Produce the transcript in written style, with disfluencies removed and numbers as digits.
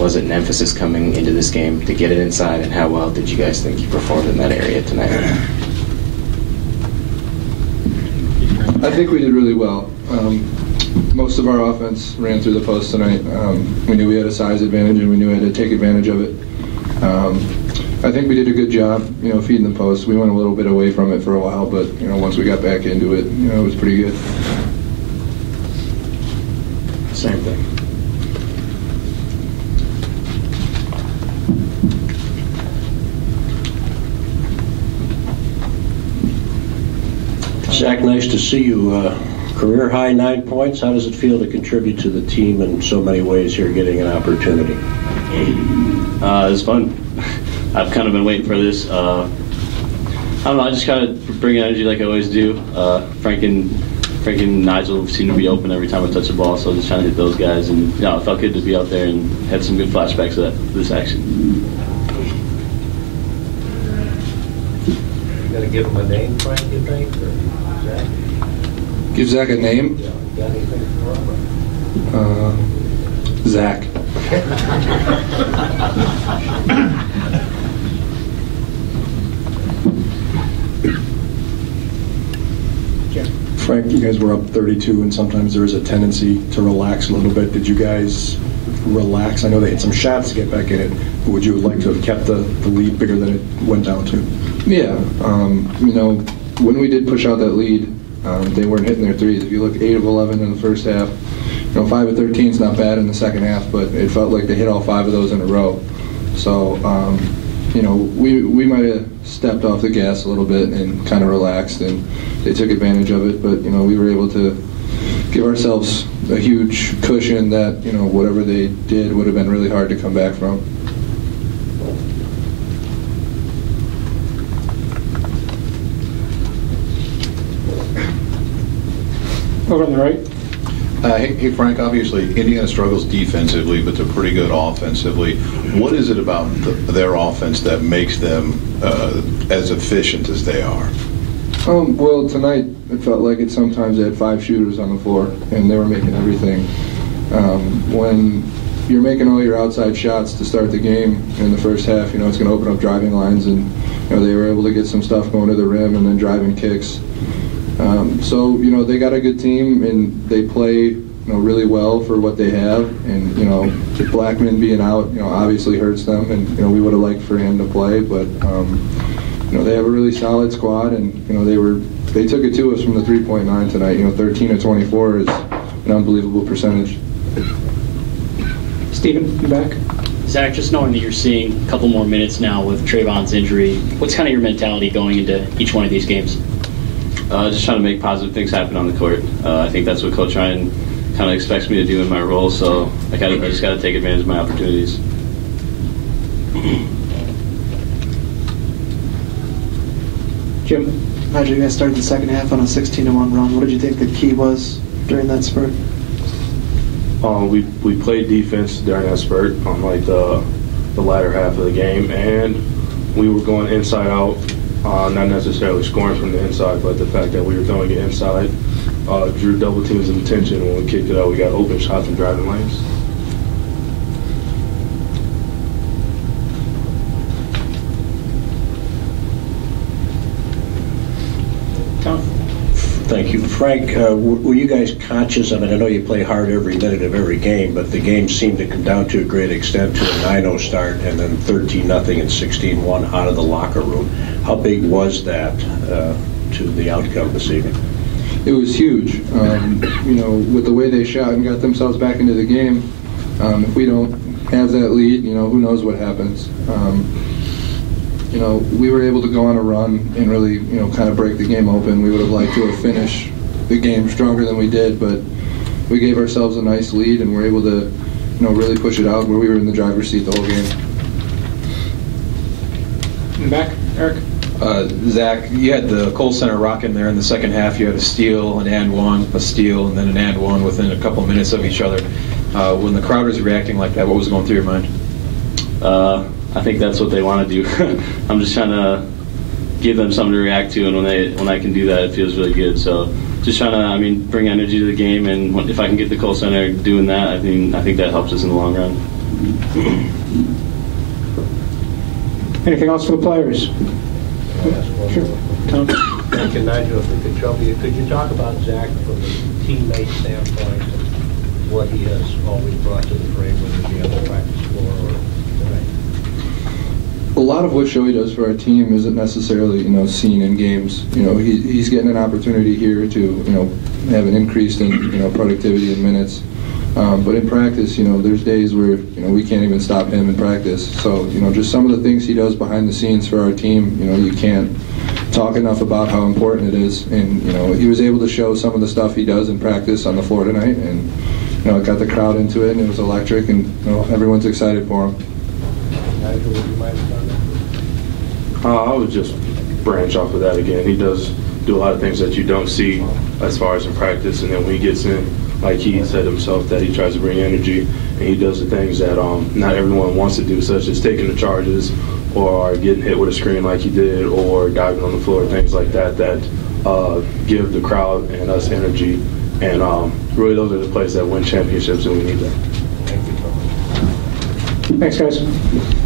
was it an emphasis coming into this game to get it inside, and how well did you guys think you performed in that area tonight? I think we did really well. Most of our offense ran through the post tonight. We knew we had a size advantage, and we knew we had to take advantage of it. I think we did a good job, feeding the post. We went a little bit away from it for a while, but once we got back into it, it was pretty good. Same thing. Zach, nice to see you. Career high 9 points. How does it feel to contribute to the team in so many ways here, getting an opportunity? It's fun. I've kind of been waiting for this. I don't know. I just kind of bring energy like I always do. Frank and Nigel seem to be open every time I touch the ball, so I'm just trying to hit those guys. And it felt good to be out there and had some good flashbacks of this action. You got to give him a name, Frank, you think, or Zach? Give Zach a name? Yeah, you got anything for him? Zach. Frank, you guys were up 32, and sometimes there is a tendency to relax a little bit. Did you guys relax? I know they had some shots to get back in it, but would you have liked to have kept the lead bigger than it went down to? Yeah. When we did push out that lead, they weren't hitting their threes. If you look, 8 of 11 in the first half. 5 of 13 is not bad in the second half, but it felt like they hit all 5 of those in a row. So, we might have stepped off the gas a little bit and kind of relaxed, and they took advantage of it. But, we were able to give ourselves a huge cushion that, whatever they did would have been really hard to come back from. Over on the right. Hey, Frank, obviously Indiana struggles defensively, but they're pretty good offensively. What is it about their offense that makes them as efficient as they are? Well, tonight it felt like it sometimes they had 5 shooters on the floor, and they were making everything. When you're making all your outside shots to start the game in the first half, it's going to open up driving lines, and they were able to get some stuff going to the rim and then driving kicks. So, they got a good team, and they play, really well for what they have. And, Blackman being out, obviously hurts them, and, we would have liked for him to play. But, they have a really solid squad, and, they took it to us from the 3-point line tonight. 13 of 24 is an unbelievable percentage. Stephen, you back? Zach, just knowing that you're seeing a couple more minutes now with Trayvon's injury, what's kind of your mentality going into each one of these games? Just trying to make positive things happen on the court. I think that's what Coach Ryan kind of expects me to do in my role, so I just got to take advantage of my opportunities. Jim? Nigel, you guys started the second half on a 16-1 run. What did you think the key was during that spurt? We played defense during that spurt on the latter half of the game, and we were going inside out. Not necessarily scoring from the inside, but the fact that we were throwing it inside drew double teams' attention. When we kicked it out, we got open shots and driving lanes. Thank you. Frank, were you guys conscious of it? I know you play hard every minute of every game, but the game seemed to come down to a great extent to a 9-0 start and then 13-0 and 16-1 out of the locker room. How big was that to the outcome this evening? It was huge. With the way they shot and got themselves back into the game, if we don't have that lead, who knows what happens. We were able to go on a run and really, kind of break the game open. We would have liked to have finished the game stronger than we did, but we gave ourselves a nice lead and were able to, really push it out where we were in the driver's seat the whole game. In the back, Eric? Zach, you had the Kohl Center rocking there in the second half. You had a steal, an and one, a steal, and then an and one within a couple minutes of each other. When the crowd was reacting like that, what was going through your mind? I think that's what they want to do. I'm just trying to give them something to react to, and when I can do that, it feels really good. So just trying to, bring energy to the game, and if I can get the Kohl Center doing that, I think that helps us in the long run. Anything else for the players? Sure. Tom? Thank you, Nigel. If we could trouble you, could you talk about Zach from the teammate standpoint and what he has always brought to the frame, whether it be on the practice floor or tonight? A lot of what Shoei does for our team isn't necessarily, seen in games. He's getting an opportunity here to, have an increase in, productivity in minutes. But in practice, there's days where, we can't even stop him in practice. So, just some of the things he does behind the scenes for our team, you can't talk enough about how important it is. And, he was able to show some of the stuff he does in practice on the floor tonight. And, it got the crowd into it, and it was electric, and, everyone's excited for him. Nigel, would you mind commenting? I would just branch off of that again. He does do a lot of things that you don't see as far as in practice, and then when he gets in, like he said himself, that he tries to bring energy, and he does the things that not everyone wants to do, such as taking the charges or getting hit with a screen like he did, or diving on the floor, things like that, that give the crowd and us energy. And really, those are the plays that win championships, and we need that. Thanks, guys.